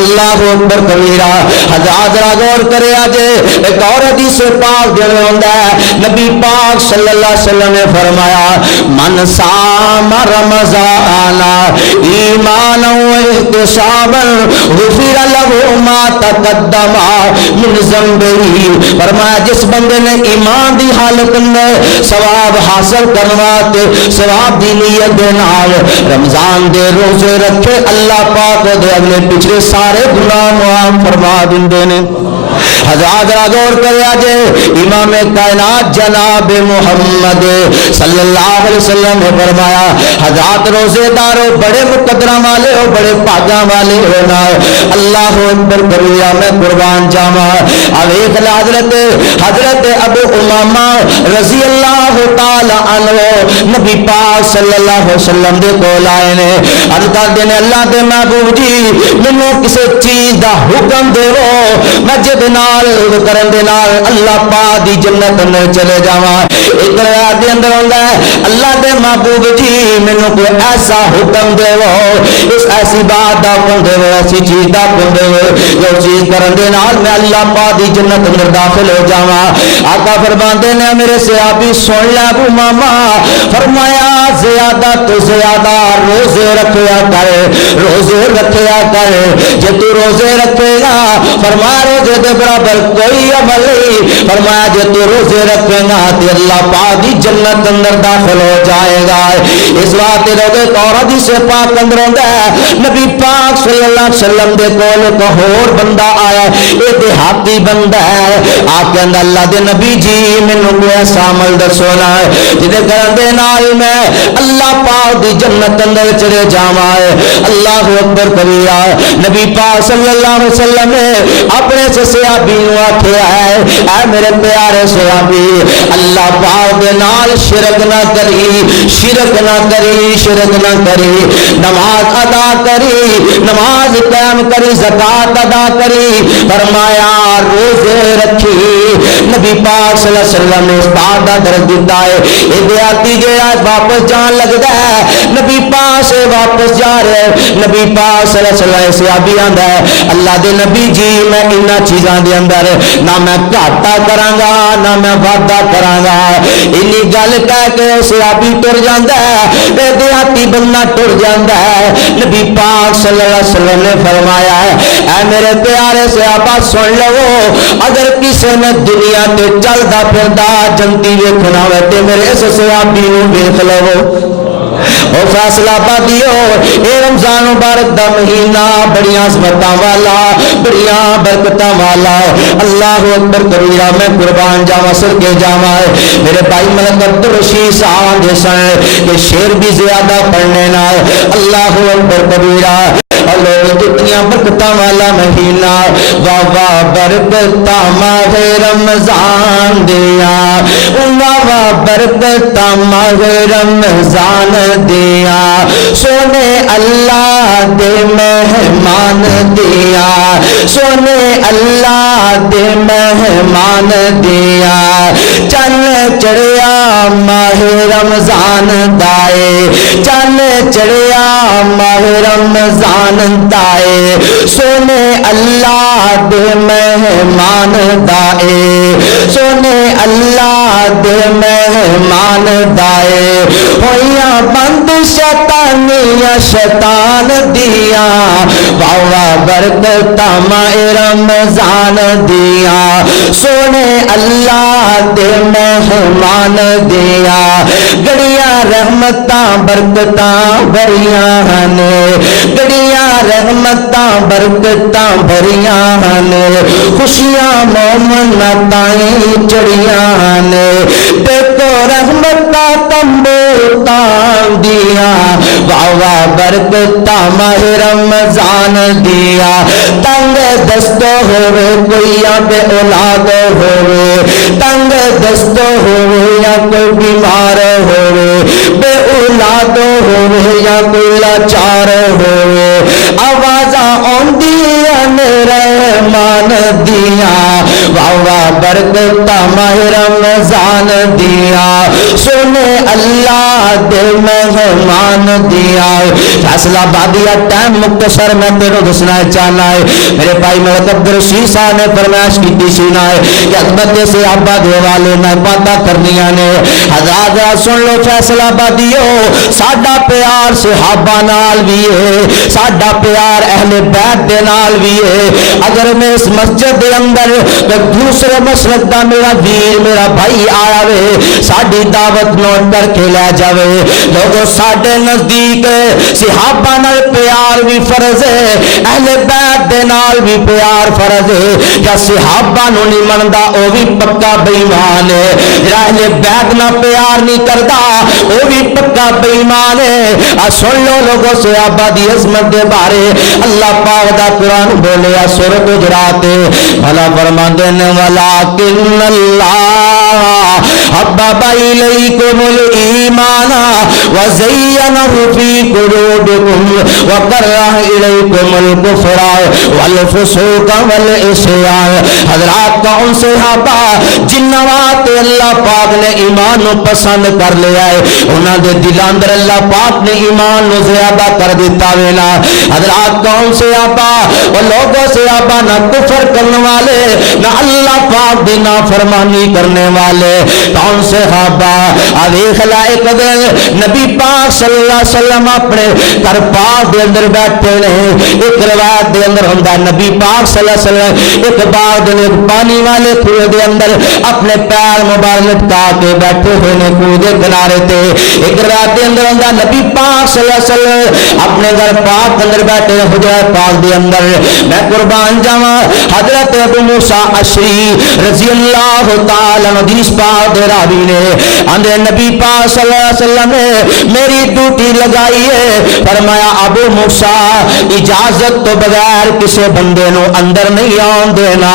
اللہ اکبر کبیرہ حضرات ذرا غور کرے اجے ایک اور حدیث پاک دے ہوندا ہے نبی پاک صلی اللہ علیہ وسلم نے فرمایا من صام رمضان ایمانا و احتسابا غفر له ما تقدم من ذنبه فرمایا جس بندے نے ایمان دی حالت میں ثواب حاصل کرنا تے ثواب دی نیت دے نال رمضان دے روزے رکھے اللہ پاک دے اگلے پچھلے سارے گناہ معاف فرما دیندے نے حضرات غور کرے آجے امام کائنات جناب محمد صلی اللہ علیہ وسلم نے فرمایا حضرات روزے دارو بڑے مقدرہ والے ہو بڑے پاگاں والے ہونا اللہ اکبر کبیرہ میں قربان جاما اویخ حضرت ابو امامہ رضی اللہ تعالی عنہ نبی پاک صلی اللہ علیہ وسلم دے کول آئے نے عرض کر دینے اللہ دے محبوب جی منو کسے چیز دا حکم دے وہ میں جد نال کرن دے نال اللہ پاک دی جنت اندر چلے جاواں ایک روایت دے اندر ہوندا ہے اللہ دے محبوب جی مینوں کوئی ایسا حکم دے وہ اس ایسی بات دا حکم دے وہ ایسی چیز دا حکم دے وہ جو چیز کرن دے نال میں اللہ پاک دی جنت اندر داخل ہو جاواں آقا فرماندے نے میرے صحابی سن لے ابو ماما فرمایا زیادہ تو زیادہ روزے رکھیا کر روزے رکھیا کر جے تو روزے رکھے گا فرمایا روزے دے برابر کوئی عمل نہیں فرمایا جے تو روزے رکھے گا تے اللہ پاک دی جنت اندر داخل ہو جائے گا اس واسطے لوگ ایک اور حدیث پاک اندر ہوندا ہے نبی پاک صلی اللہ علیہ وسلم دے کول ایک اور بندہ آیا اے دیہاتی بندہ ہے آپ کے اندر اللہ دے نبی جی مینوں کوئی ایسا عمل دسو نا جدے کرن دے نال میں اللہ پاک دی جنت اندر چلے جاواں اللہ اکبر کبیرہ نبی پاک صلی اللہ علیہ وسلم نے اپنے سے صحابی نو آکھیا ہے اے میرے پیارے صحابی اللہ پاک دے نال شرک نہ کری شرک نہ کری شرک نہ کری نماز ادا کری نماز قائم کری زکات ادا کری فرمایا روزے رکھی نبی پاک صلی اللہ علیہ وسلم نے اس بات دا درد دیتا ہے اے دیاتی جڑا واپس جان لگدا ہے نبی پاک سے واپس جا رہے نبی پاک صلی اللہ علیہ وسلم صحابی آندا ہے اللہ دے نبی جی میں انہاں چیزاں دے اندر نہ میں گھاٹا کراں گا نہ میں وعدہ کراں گا اینی گل کہہ کے صحابی ٹر جاندا ہے تے دیہاتی بندہ ٹر جاندا ہے نبی پاک صلی اللہ علیہ وسلم نے فرمایا ہے اے میرے پیارے صحابہ سن لو اگر کسی نے دنیا تے چلدا پھردا جنتی ویکھنا ہوے تے میرے اس صحابی نو ویکھ لو او فیصلہ آبادیو اے رمضان مبارک دا مہینہ بڑی عظمتاں والا بڑیاں برکتاں والا اللہ اکبر کبیرہ میں قربان جاواں صدقے جاواں میرے بھائی ملک عبدالرشید صاحب دے سن کہ شعر بھی زیادہ پڑھنے نال اللہ اکبر کبیرہ اللہ کتنیاں برکتاں والا مہینہ واہ واہ برکتاں ماہ رمضان دیا واہ واہ برکتاں ماہ رمضان دیا سونے اللہ دے مہمان دیا سونے اللہ دے مہمان دیا چل چڑھیا ماہ رمضان دائے چل چڑھیا ماہ رمضان دائے سونے اللہ دے مہمان دائے سونے اللہ دے مہمان دائے ہویاں بند شیطانیاں شیطان دیا واہ برکتاں ماہ رمضان دیا سونے اللہ دے مہمان دیا گڑیاں رحمتاں برکتاں بھریاں نے گڑیاں رحمتاں برکتاں بھریاں نے خوشیاں مومن تائیں چڑیاں نے دیکھو رحمتاں تمبوتاں دیا واہ واہ برکتاں ماہ رمضان دیا تنگ دستو ہوئے کوئی یا بے اولاد ہوئے تنگ دستو ہوئے یا کوئی بیمار ہوئے بے اولاد ہوئے یا کوئی لاچار ہوئے آوازاں اوندیاں رحمان دیا واہ واہ برکتاں ماہ رمضان دیا سونے اللہ دے مہمان دیا فیصلہ آبادیہ ٹائم مختصر میں تیروں دسنا چاہنا ہے میرے بھائی ملک عبدالرشید صاحب نے فرمائش کی سینا ہے کہ عظمت سے آباد والے نہ باتاں کرنیاں نے حضرات سن لو فیصلہ آبادیو ساڈا پیار صحابہ نال بھی ہے ساڈا پیار اہل بیت دے نال بھی ہے اگر میں اس مسجد دے اندر دوسرے مسلک دا میرا ویر میرا بھائی آیا وے ساڈی دعوت نوٹ کر کے لے جاوے لوگوں ساڈے نزدیک صحابہ نال پیار بھی فرض ہے اہل بیت دے نال بھی پیار فرض ہے یا صحابہ نو نہیں مندا او بھی پکا بے ایمان ہے جڑا اہل بیت نال پیار نہیں کردا او بھی پکا بے ایمان ہے سن لو لوگوں صحابہ دی عظمت دے بارے اللہ پاک دا قرآن بولے سورۃ حجرات بھلا فرماندے نے ولکن اللہ حبب الیکم الایمان وزینہ فی قلوبکم وکرہ الیکم الکفر والفسوق والعصیان حضرات کون صحابہ جنوات اللہ پاک نے ایمان نو پسند کر لیا ہے انہاں دے دلاں اندر اللہ پاک نے ایمان نو زیادہ کر دیتا وینا حضرات کون صحابہ وہ لوگوں صحابہ نہ کفر کرنے والے نہ اللہ پاک دی نافرمانی کرنے والے کون صحابہ دیکھ لا ایک دن نبی پاک صلی اللہ علیہ وسلم اپنے گھر پاک دے اندر بیٹھے نے ایک روایت دے اندر ہوندا نبی پاک صلی اللہ علیہ وسلم ایک باغ دے ایک پانی والے کنویں دے اندر اپنے پیر مبارک لٹکا کے بیٹھے ہوئے نے کنویں دے کنارے تے ایک روایت دے اندر ہوندا نبی پاک صلی اللہ علیہ وسلم اپنے گھر پاک اندر بیٹھے حجرہ پاک دے اندر میں قربان جاواں حضرت ابو موسیٰ اشعری رضی اللہ تعالی عنہ حدیث پاک دے راوی نے اندر نبی پاک صلی اللہ علیہ وسلم نے میری ڈیوٹی لگائی ہے فرمایا ابو موسیٰ اجازت تو بغیر کسی بندے نو اندر نہیں آن دینا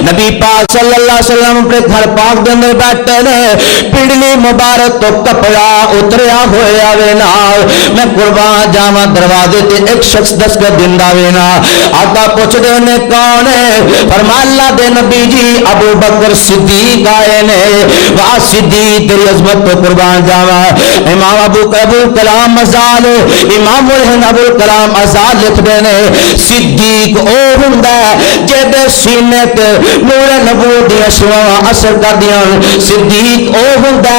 نبی پاک صلی اللہ علیہ وسلم اپنے گھر پاک دے اندر بیٹھے نے پڑلی مبارک تو کپڑا اتریا ہویا وے نال میں قربان جاواں دروازے تے ایک شخص دستک دیندا وے نا آقا پوچھ دے نے کون ہے فرمایا اللہ دے نبی جی ابو بکر صدیق آئے نے وا صدیق تیری عظمت تو قربان جاواں امام ابو کلام ازال امام الہند ابو کلام ازال لکھ دے نے صدیق او ہوندا جے دے سینے تے نور نبوت دی اشواں اثر کردیاں صدیق او ہوندا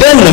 3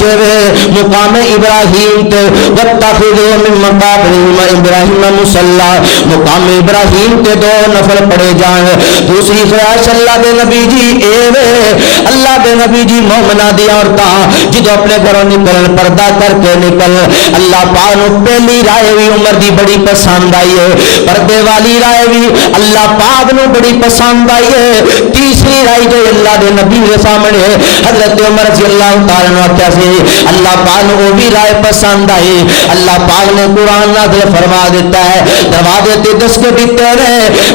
مقام ابراہیم تے واتخذوا من مقام ابراہیم مصلی مقام ابراہیم تے 2 نفل پڑھے جان. دوسری خواہش اللہ دے نبی جی اے وے اللہ دے نبی جی مومنہ دی عورتاں جدو اپنے گھروں نکلن پردہ کر کے نکل اللہ پاک نو پہلی رائے بھی عمر دی بڑی پسند آئی ہے, پردے والی رائے بھی اللہ پاک نو بڑی پسند آئی ہے. تیسری رائے جو اللہ دے نبی کے سامنے حضرت عمر رضی اللہ تعالیٰ عنہ کیا سی اللہ پاک نو وہ بھی رائے پسند آئی. اللہ پاک نے قرآن نازل فرما دیتا ہے دروازے تے دس کے دیتے نے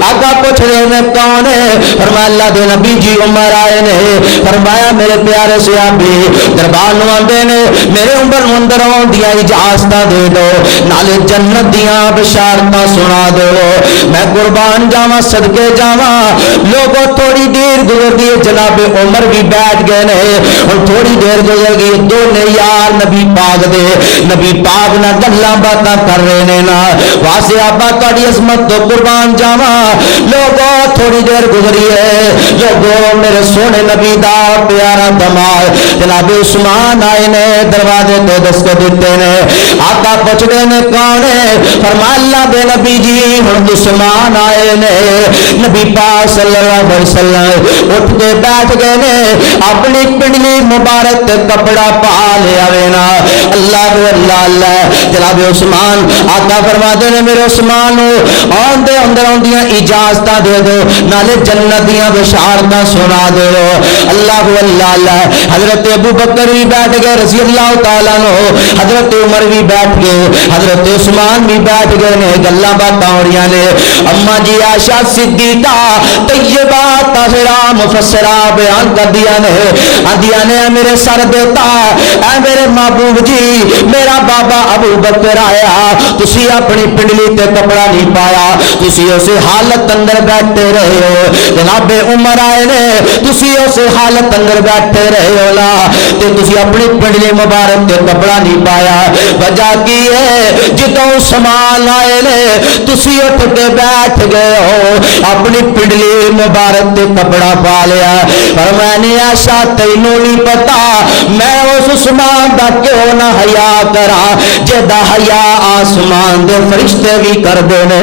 آقا پوچھ رہے نے کون ہے فرمایا اللہ دے نبی جی عمر آئے نے فرمایا میرے پیارے صحابی دربار نو آندے نے میرے عمر اندر آندیاں اجازتاں دے دو نالے جنت دیاں بشارتاں سنا دو میں قربان جاواں صدقے جاواں. لوگوں تھوڑی دیر گزر دی جناب عمر بھی بیٹھ گئے نے اور تھوڑی دیر گزر گئی دونے یار نبی پاک دے نبی پاک نہ گلاں باتاں کر رہے نے نا واسے آبا تہاڈی عظمت تو قربان جاواں. لوگوں تھوڑی دیر گزری ہے لوگوں میرے سونے نبی دا پیارا دماد جناب عثمان آئے نے دروازے تے دستک دیتے نے آقا پوچھدے نے کون ہے فرمایا اللہ دے نبی جی ہن عثمان آئے نے. نبی پاک صلی اللہ علیہ وسلم اٹھ کے بیٹھ گئے نے اپنی پنڈلی مبارک تے کپڑا پا لیا وے نا اللہ اللہ اللہ جناب عثمان آقا فرماتے نے میرے عثمان آندے اندر آندیاں اجازتاں دے دو نالے جنت دیاں بشارتاں سنا دو اللہ اللہ اللہ. حضرت ابو بکر بھی بیٹھ گئے رضی اللہ تعالیٰ عنہ حضرت عمر بھی بیٹھ گئے حضرت عثمان بھی بیٹھ گئے نے گلاں باتاں ہو رہی نے. اما جی عائشہ صدیقہ طیبہ طاہرہ مفسرہ بیان کر دیا نے آندیاں نے میرے سر دیتا اے میرے محبوب جی میرا بابا ابو بکر آیا تسی اپنی پنڈلی تے کپڑا نہیں پایا تسی اسے حالت اندر بیٹھے رہے ہو. جناب عمر آئے نے تسی اسے حالت اندر بیٹھے رہے ہو لا تے تسی اپنی پنڈلی مبارک تے کپڑا نہیں پایا. وجہ کی ہے جدوں عثمان آئے نے تسی اٹھ کے بیٹھ گئے ہو اپنی پنڈلی مبارک تے کپڑا پا لیا. پر میں نے عائشہ تینوں نہیں پتا میں اس عثمان دا کیوں نہ حیا کرا جدا حیا آسمان دے فرشتے بھی کر دے نے.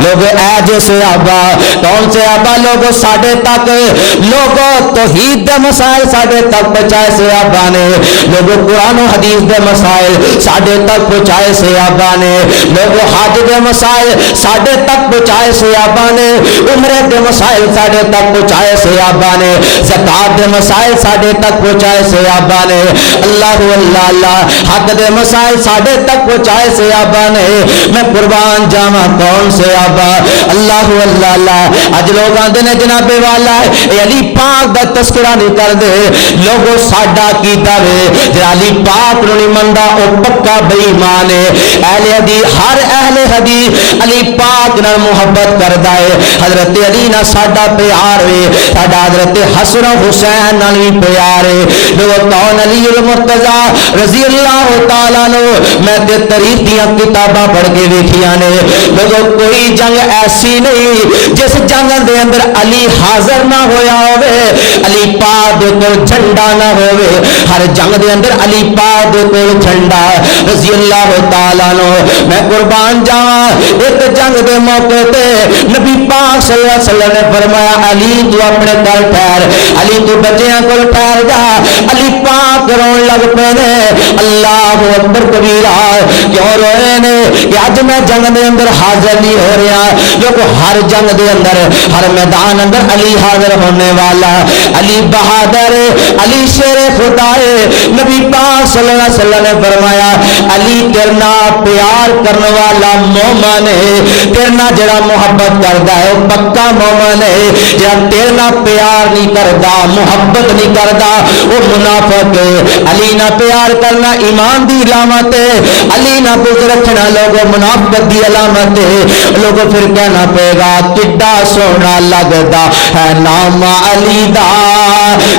لوگ اے جیسے آبا کون سے آبا لوگوں ساڑھے تک لوگوں توحید دے مسائل ساڑھے تک پہنچائے سے آبا نے لوگوں قرآن و حدیث دے مسائل ساڑھے تک پہنچائے سے آبا نے لوگوں حج دے مسائل ساڑھے تک پہنچائے سے آبا نے عمرے دے مسائل ساڑھے تک پہنچائے سے آبا نے زکات دے مسائل ساڑھے تک پہنچائے سے آبا نے اللہ اللہ اللہ حق دے مسائل ساڑھے تک پہنچائے سے آبا نے. میں قربان جاواں کون سے آبا اللہ اللہ اللہ. اج لوگ آندے نے جناب والا اے علی پاک دا تذکرہ نہیں کر دے لوگوں ساڈا کیتا وے جڑا علی پاک نو نہیں مندا او پکا بے ایمان ہے. اہل حدیث ہر اہل حدیث علی پاک نال محبت کردا ہے. حضرت علی نال ساڈا پیار وے ساڈا حضرت حسن و حسین نال بھی پیار ہے. لوگ کون علی المرتضی رضی اللہ تعالیٰ عنہ میں تے تاریخ دیاں کتاباں پڑھ کے ویکھیاں نے لوگوں کوئی جنگ ایسی نہیں جس جنگ دے اندر علی حاضر نہ ہویا ہوئے علی پاک دے کول جھنڈا نہ ہوئے. ہر جنگ دے اندر علی پاک دے کول جھنڈا رضی اللہ تعالیٰ عنہ. میں قربان جاواں ایک جنگ دے موقع تے نبی پاک صلی اللہ علیہ وسلم نے فرمایا علی تو اپنے گھر ٹھہر علی تو بچیاں کول ٹھہر جا. علی پاک رون لگ پے نے اللہ اکبر کبیرہ کیوں روئے نے کہ اج میں جنگ دے اندر حاضر نہیں ہو رہا. لوگ ہر جنگ دے اندر ہر میدان اندر علی حاضر ہونے والا علی بہادر علی شیر خدا ہے. نبی پاک صلی اللہ علیہ وسلم نے فرمایا علی تیرنا پیار کرنے والا مومن ہے تیرنا جڑا محبت کردا ہے وہ پکا مومن ہے. جڑا تیرنا پیار نہیں کردا محبت نہیں کردا وہ منافق ہے. علی نہ پیار کرنا ایمان دی علامت ہے علی نہ بغض رکھنا لوگوں منافقت دی علامت ہے. لوگوں پھر کہنا پے گا کڈا سونا لگدا ہے نام علی دا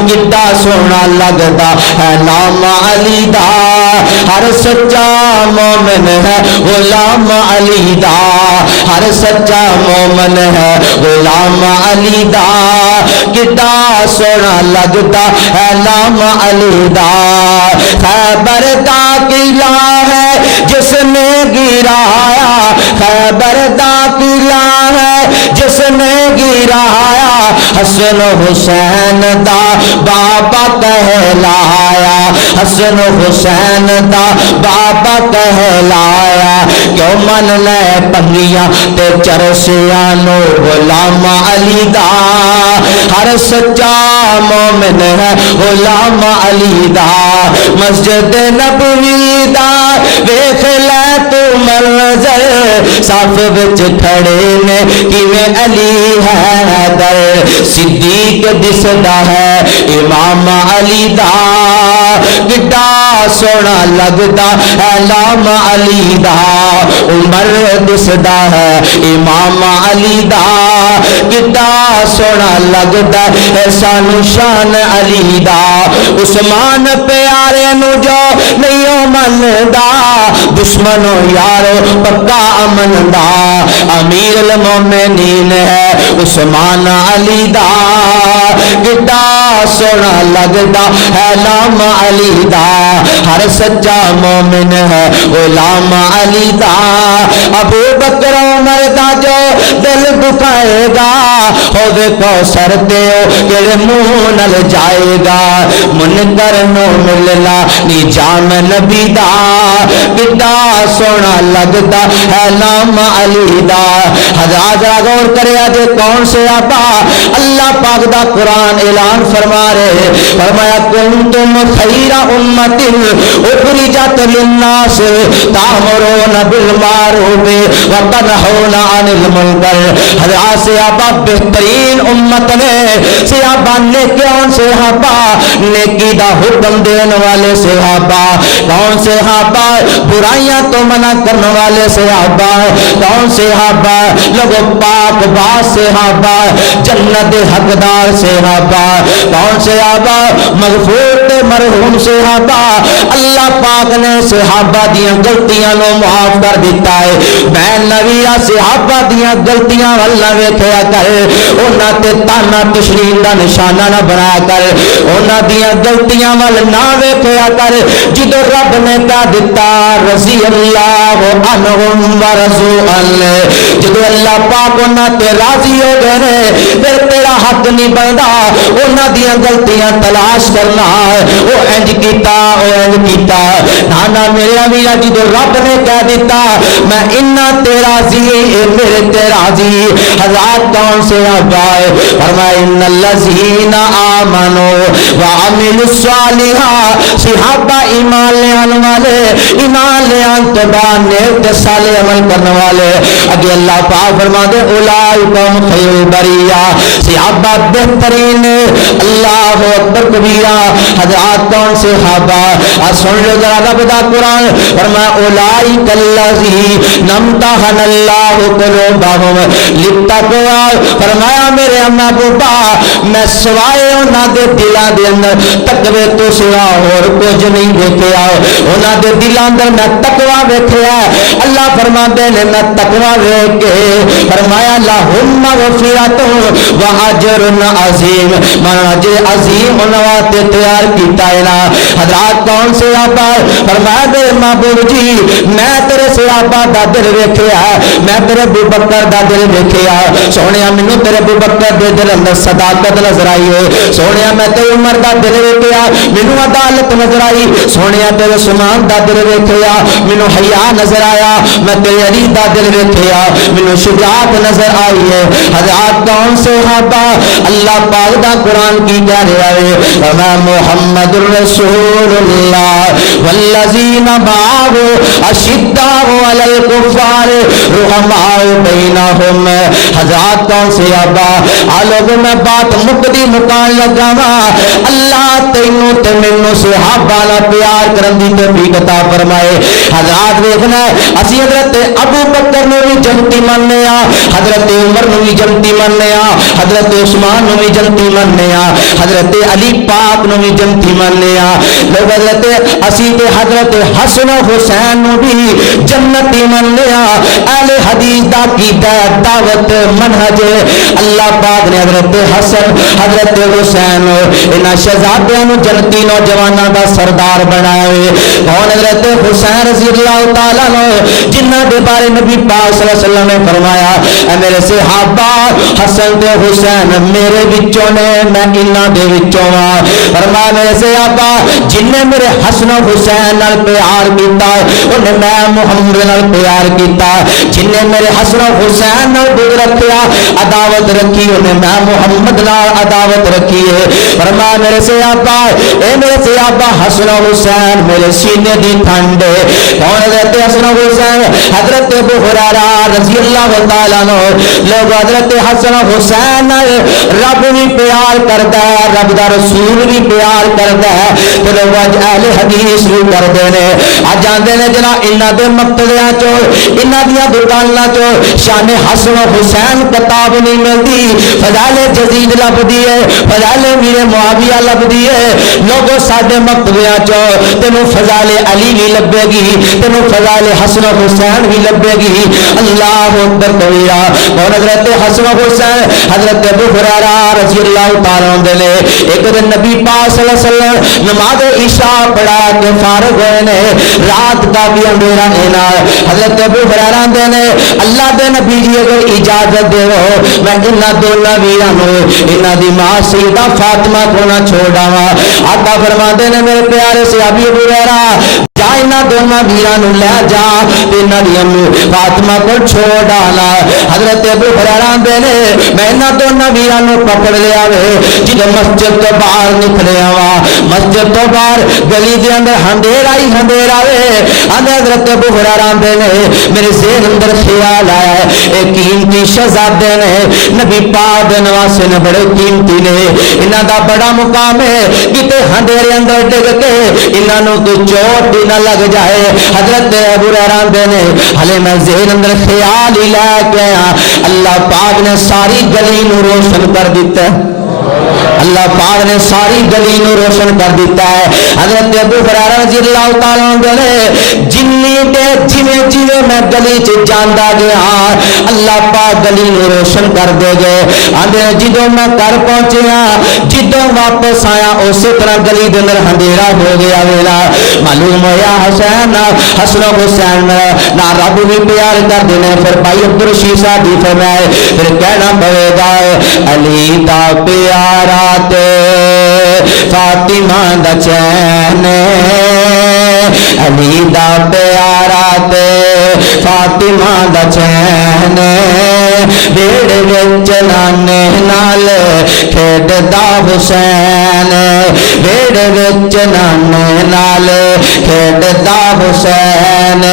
کڈا سونا لگدا ہے نام علی دا. ہر سچا مومن ہے غلام علی دا ہر سچا مومن ہے غلام علی دا. کڈا سونا لگدا ہے نام علی دا خیبر دا قلعہ ہے جس نے گرایا، خیبر دا قلعہ ہے جس نے گرایا، حسن حسین دا بابا کہلایا، حسن حسین دا بابا کہلایا، کیوں من لے پنگیاں تے چرسیاں نو غلام علی دا، ہر سچا مومن ہے غلام علی دا، مسجد نبوی دا ویکھ لے تو منظر، صف وچ کھڑے نے کیویں علی حیدر، صدیق دسدا ہے امام علی دا، کڈا سونا لگدا ہے لام علی دا، عمر دسدا ہے امام علی دا، کڈا سونا لگدا ہے سانو شان علی دا، عثمان پیارے نو جو نہیں مندا، دشمنوں یارو پکا امن دا، امیر المومنین ہے عثمان علی دا، کڈا سونا لگدا ہے لام علی دا، ہر سچا مومن ہے غلام علی دا، ابو بکر عمر دا جو دل دکھائے گا، ہوے کوثر تے کیڑے منہ نال جائے گا، منکر نو ملنا نی جام نبی دا، کڈا سونا لگدا ہے نام علی دا، حضرات غور کریا جے کون سے آبا، اللہ پاک دا قرآن اعلان فرما رہے، فرمایا کنتم خیر امت اخرجت للناس تأمرون بالمعروف وتنہون عن المنکر، حضرات صحابہ بہترین امت نے، صحابہ نے کون صحابہ، نیکی دا حکم دین والے صحابہ، کون صحابہ برائیاں تو منع کرنے والے صحابہ، کون صحابہ لوگوں پاک باز صحابہ، جنت حقدار صحابہ، کون صحابہ مغفور تے مرحوم صحابہ، اللہ پاک نے صحابہ دیاں غلطیاں نو معاف کر دیتا ہے، میں نبیہ صحابہ دیاں غلطیاں واللہ ویکھیا کر، انہاں تے تانا تشریح دا نشانہ نہ بنایا کر، انہاں دیاں غلطیاں وال نہ ویکھیا کر، جدو رب نے کہا دیتا رضی اللہ عنہم ورضوا عنہ، جدو اللہ پاک انہاں تے راضی ہو گئے پھر تیرا حق نہیں بندا انہاں دیاں غلطیاں تلاش کرنا، او انج کیتا او انج کیتا، نانا میرے امیر جدو رب نے کہہ دیتا میں انہاں تے راضی میرے تے راضی، حضرات کون سے آبائے فرمائے ان الذین آمنوا وعملوا الصالحات، صحابہ ایمان لے آنے والے، ایمان لے آن تو بعد نیک تے صالح عمل کرنے والے، اگے اللہ پاک فرما دے اولئکم خیر البریہ، صحابہ بہترین، اللہ اکبر کبیرہ، حضرات کون سے صحابہ، اور سن لو ذرا رب دا قرآن فرمایا اولئک الذین امتحن اللہ قلوبہم للتقوی، فرمایا میرے اما بوبا میں سوائے انہاں دے دلاں دے اندر تقوی تو سوا اور کچھ نہیں دیکھیا، انہاں دے دلاں اندر میں تقوی ویکھیا، اللہ فرماندے نے میں تقوی ویکھ کے فرمایا لہم مغفرۃ واجر عظیم، میں اجر عظیم انہاں تے تیار کیتا ہے نا، حضرات کون سے آبا فرمایا میرے محبوب جی میں تیرے صحابہ دا دل ویکھیا، میں تیرے ابو بکر دا دل ویکھیا، سونیا مینوں تیرے ابو بکر دے دل اندر صداقت نظر آئی ہے، سونیا میں تیرے عمر دا دل ویکھیا مینوں عدالت نظر آئی، سونیا تیرے عثمان دا دل ویکھیا مینوں حیا نظر آیا، میں تیرے علی دا دل ویکھیا مینوں شجاعت نظر آئی ہے، حضرات کون سے صحابہ، اللہ پاک دا قرآن کی کہہ رہا ہے وما محمد رسول اللہ والذین معه اشداء علی الکفار رحماء بینہم، حضرات کون سے صحابہ، آلوگ میں بات مقدی مکان لگا اللہ تینوں تے مینوں صحابہ نہ پیار کرن دی توفیق عطا فرمائے، حضرات دیکھنا اسی حضرت ابو بکر نو بھی جنتی مننے آ، حضرت عمر نو بھی جنتی مننے آ، حضرت عثمان نو بھی جنتی مننے آ، حضرت علی پاک نو بھی جنتی جنتی منیا لوگ حضرت اسی تے حضرت حسن حسین نو بھی جنتی منیا اہل حدیث دا کیتا دعوت منہج اللہ پاک نے حضرت حسن حضرت حسین انہاں شہزادیاں نو جنتی نوجواناں دا سردار بنایا کون حضرت حسین رضی اللہ تعالیٰ عنہ جنہاں دے بارے نبی پاک صلی اللہ علیہ وسلم نے فرمایا اے میرے صحابہ حسن تے حسین میرے وچوں نے میں انہاں دے وچوں ہاں فرمایا میرے صحابہ جن نے میرے حسن و حسین نال پیار کیتا انہیں میں محمد نال پیار کیتا جن نے میرے حسن و حسین نال بغض رکھیا عداوت رکھی انہیں میں محمد نال عداوت رکھی ہے فرمایا میرے صحابہ اے میرے صحابہ حسن و حسین میرے سینے دی ٹھنڈ کون حضرت حسن و حسین حضرت ابو ہریرہ رضی اللہ تعالیٰ عنہ لوگ حضرت حسن و حسین رب بھی پیار کرتا ہے رب دا رسول بھی پیار کرتا ہے تو لوگ اج اہل حدیث بھی کردے نے اج آندے نے جنا انہاں دے مقتدیاں چوں انہاں دیاں دکاناں چوں شان حسن و حسین کتاب نہیں ملدی فضائل جدید لبدی ہے فضائل میرے معاویہ لبدی ہے لوگوں ساڈے مقتدیاں چوں تینوں فضائل علی بھی لبے گی تینوں فضائل حسن و حسین بھی لبے گی اللہ اکبر کبیرہ کون حضرت حسن و حسین حضرت ابو ہریرہ رضی اللہ تعالیٰ عنہ نے ایک دن نبی پاک صلی اللہ علیہ وسلم نماز عشاء پڑھا کے فارغ ہوئے نے رات کا بھی اندھیرا اینا حضرت ابو ہریرہ نے اللہ دے نبی جی اگر اجازت دے ہو میں انہاں دونوں ویراں انہاں دی ماں سیدہ فاطمہ کو نہ چھوڑاواں آقا فرماندے نے میرے پیارے صحابی ابو ہریرہ جا انہاں دونوں ویراں نو لے جا تے انہاں دی امی فاطمہ کو چھوڑ ڈالا حضرت ابو ہریرہ نے میں انہاں دونوں ویراں نو پکڑ لیا وے جدوں مسجد تو باہر نکلیا وا مسجد تو باہر گلی دے اندر اندھیرا ہی اندھیرا وے حضرت ابو ہریرہ نے میرے ذہن اندر خیال آیا اے قیمتی شہزادے نے نبی پاک دے نواسے نے بڑے قیمتی نے انہاں دا بڑا مقام ہے کتے اندھیرے اندر ڈگ کے انہاں نو کوئی چوٹ بھی نہ لگ جائے حضرت ابو ہریرہ نے ہلے میں ذہن اندر خیال ہی لے کے آیا اللہ پاک نے ساری گلی نو روشن کر دیتا ہے اللہ پاک نے ساری گلی نو روشن کر دیتا ہے حضرت ابو ہریرہ رضی اللہ تعالیٰ عنہ نے جنی تے جویں جویں میں گلی چ جاندا گیا اللہ پاک گلی نو روشن کر دے گئے آندے جدوں میں گھر پہنچیا جدوں واپس آیا اسی طرح گلی دے اندر اندھیرا ہو گیا ویلا معلوم ہویا حسین حسن و حسین نہ رب بھی پیار کر دینے پھر بھائی عبدالرشید صاحب فرمائے پھر کہنا پڑے گا علی دا پیارا فاطمہ دا چین علی دا پیارا فاطمہ دا چین بیڑ وچ نانے نال کھیڈدا حسین بیڑ وچ نانے نال کھیڈدا حسین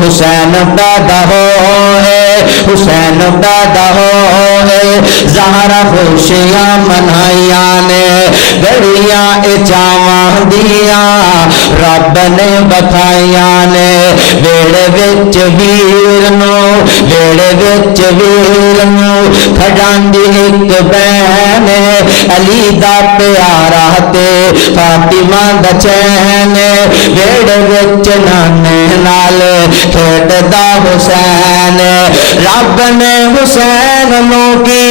حسین پیدا ہوئے حسین پیدا ہوئے زہرا خوشیاں منائیاں نے گڑیاں اچاواں دیاں رب نے بکھائیاں نے ویڑے وچ ویر نو ویڑے وچ ویر نو کھڈاندی ایک بہن علی دا پیارا تے فاطمہ دا چین ویڑے وچ نانے نال کھیڈدا حسین رب نے حسین نو کی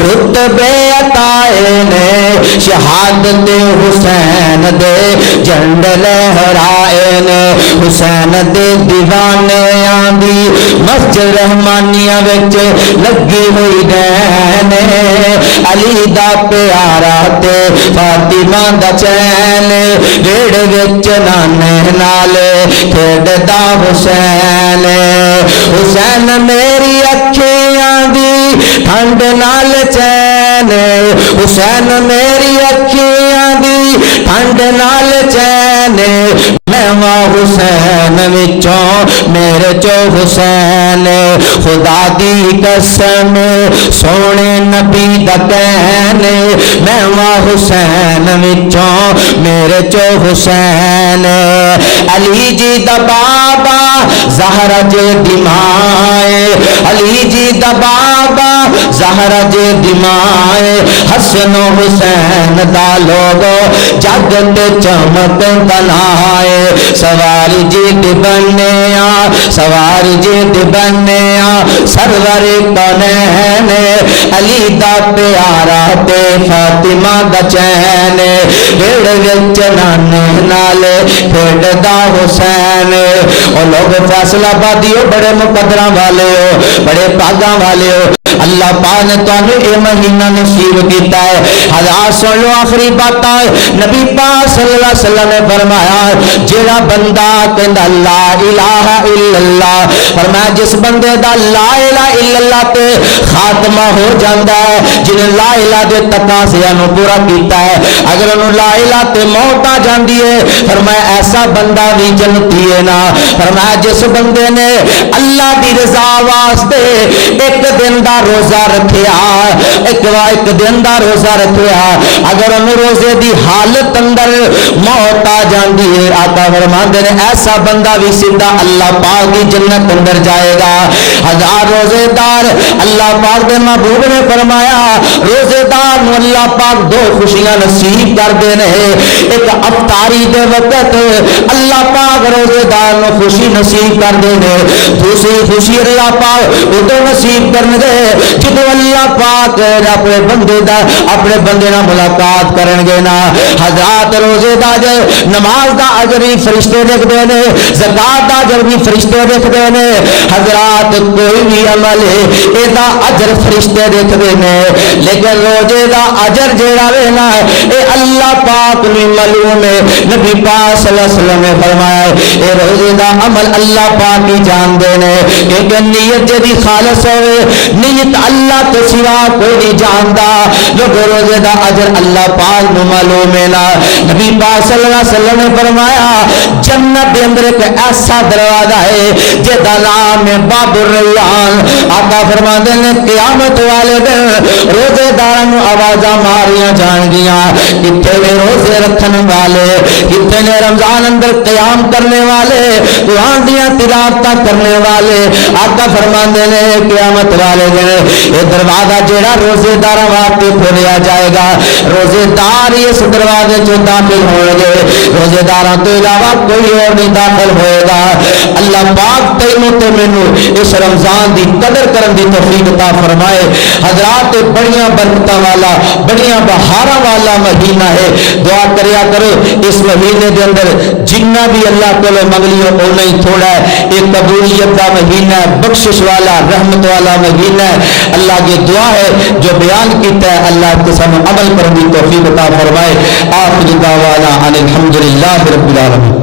رتبے عطائے نے شہادت حسین دے جھنڈ لہرائے نے حسین دے دیوانے آندی مسجد رحمانیہ وچ لگی ہوئی دین علی دا پیارا تے فاطمہ دا چین ویڑ وچ نانے نال کھیڈدا حسین حسین میری اکھیاں دی ٹھنڈ نال چین حسین میری اکھیاں دی ٹھنڈ نال چین میں واں حسین وچوں میرے چو حسین خدا دی قسم سونے نبی دا کہنے میں ماں حسین وچوں میرے چو حسین علی جی دا بابا زہرا جے دمائے علی جی دا بابا زہرا جے دمائے حسن و حسین دا لوگو جگ تے چمک بنائے سواری جی دی بننے سواری جی دی بننے سرور کونین علی دا پیارا تے فاطمہ دا چین بھیڑ وچ نانے نالے پھیڑ دا حسین او لوگ فیصلہ آبادیو بڑے مقدراں والے ہو بڑے پاگاں والے ہو اللہ پاک نے تانوں اے مہینہ نصیب کیتا ہے حضرات سن لو آخری بات نبی پاک صلی اللہ علیہ وسلم نے فرمایا جیڑا بندہ کہندا لا الہ الا اللہ فرمایا جس بندے دا لا الہ الا اللہ تے خاتمہ ہو جاندا ہے جن لا الہ دے تقاضیاں نو پورا کیتا ہے اگر انہوں لا الہ تے موت آ جاندی ہے فرمایا ایسا بندہ بھی جنتی ہے نا فرمایا جس بندے نے اللہ دی رضا واسطے ایک دن دا روزہ رکھیا ایک دن دا روزہ رکھیا اگر انہوں روزے دی حالت اندر موت آ جاندی ہے آقا فرماندے نے ایسا بندہ بھی سیدھا اللہ پاک کی جنت اندر جائے گا ہزار روزے دار اللہ پاک دے محبوب نے فرمایا روزے دار نو اللہ پاک دو خوشیاں نصیب کر دینے ایک افطاری دے وقت اللہ پاک روزے دار نو خوشی نصیب کر دینے دوسری خوشی اللہ پاک ادو نصیب کرنے دے جدو اللہ پاک اپنے بندے نہ ملاقات کرن گے نا حضرات روزے دا اجر نماز دا اجر بھی فرشتے دیکھ دینے زکات دا اجر بھی فرشتے دیکھ دینے حضرات کوئی بھی عمل ہے اے دا اجر فرشتے دیکھ دینے لیکن روزے دا اجر جیڑا وینا ہے اے اللہ پاک نے معلوم ہے نبی پاک صلی اللہ علیہ وسلم نے فرمایا اے روزے دا عمل اللہ پاک ہی جان دینے کیونکہ نیت جدی خالص ہوئے نیت اللہ تو سوا کوئی نہیں جانتا لوگ روزے دا اجر اللہ پاک نو معلوم ہے نا نبی پاک صلی اللہ علیہ وسلم نے فرمایا جنت دے اندر ایک ایسا دروازہ ہے جدا نام ہے باب الریان آقا فرماندے نے قیامت والے دن روزے داراں نو آوازاں ماریاں جان گیاں کتے نے روزے رکھن والے کتے نے رمضان اندر قیام کرنے والے قرآن دیاں تلاوتاں کرنے والے آقا فرماندے نے قیامت والے دن یہ دروازہ جیڑا روزے داراں واسطے کھولیا جائے گا روزے دار اس دروازے چ داخل ہوں گے روزے داراں تو علاوہ کوئی اور نہیں داخل ہوئے گا اللہ پاک تینوں تے مینوں اس رمضان دی قدر کرن دی توفیق عطا فرمائے حضرات بڑیاں برکتاں والا بڑیاں بہاراں والا مہینہ ہے دعا کریا کرو اس مہینے دے اندر جنہ بھی اللہ کولوں منگلیو اونا ہی تھوڑا ہے ایک قبولیت دا مہینہ ہے بخشش والا رحمت والا مہینہ ہے اللہ کی دعا ہے جو بیان کیتا ہے اللہ کے سامنے عمل کرنے کی توفیق عطا فرمائے آخر دعوانا ان الحمدللہ رب العالمین